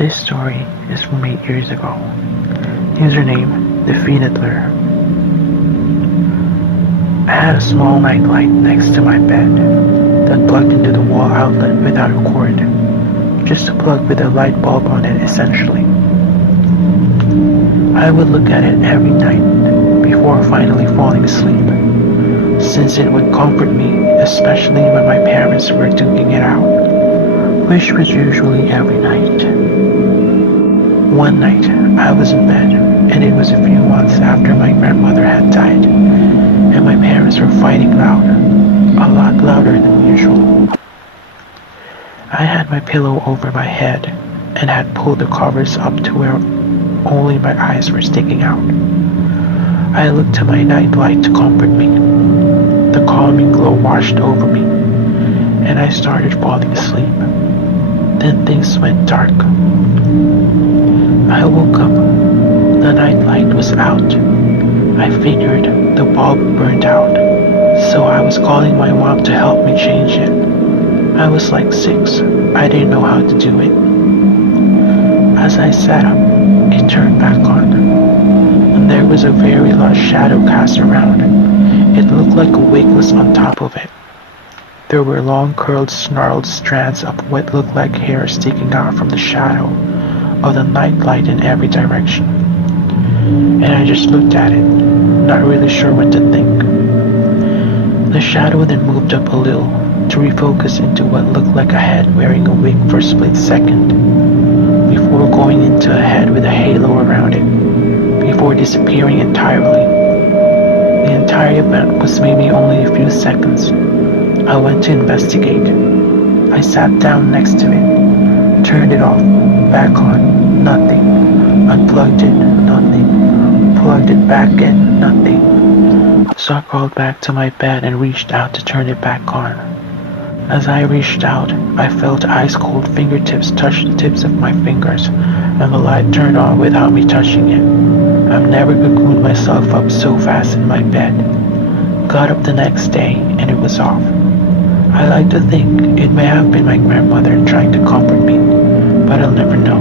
This story is from 8 years ago. Username, The Fiddler. I had a small nightlight next to my bed that plugged into the wall outlet without a cord. Just a plug with a light bulb on it, essentially. I would look at it every night before finally falling asleep, since it would comfort me, especially when my parents were duking it out, which was usually every night. One night, I was in bed, and it was a few months after my grandmother had died, and my parents were fighting loud, a lot louder than usual. I had my pillow over my head and had pulled the covers up to where only my eyes were sticking out. I looked to my nightlight to comfort me. The calming glow washed over me, and I started falling asleep. Then things went dark. I woke up. The nightlight was out. I figured the bulb burned out, so I was calling my mom to help me change it. I was like 6. I didn't know how to do it. As I sat up, it turned back on, and there was a very large shadow cast around. It looked like a wig was on top of it. There were long curled snarled strands of what looked like hair sticking out from the shadow of the nightlight in every direction. And I just looked at it, not really sure what to think. The shadow then moved up a little to refocus into what looked like a head wearing a wig for a split second, before going into a head with a halo around it, before disappearing entirely. The entire event was maybe only a few seconds. I went to investigate. I sat down next to it, turned it off, back on, nothing. Unplugged it, nothing. Plugged it back in, nothing. So I crawled back to my bed and reached out to turn it back on. As I reached out, I felt ice-cold fingertips touch the tips of my fingers, and the light turned on without me touching it. I've never cocooned myself up so fast in my bed. Got up the next day, and it was off. I like to think it may have been my grandmother trying to comfort me, but I'll never know.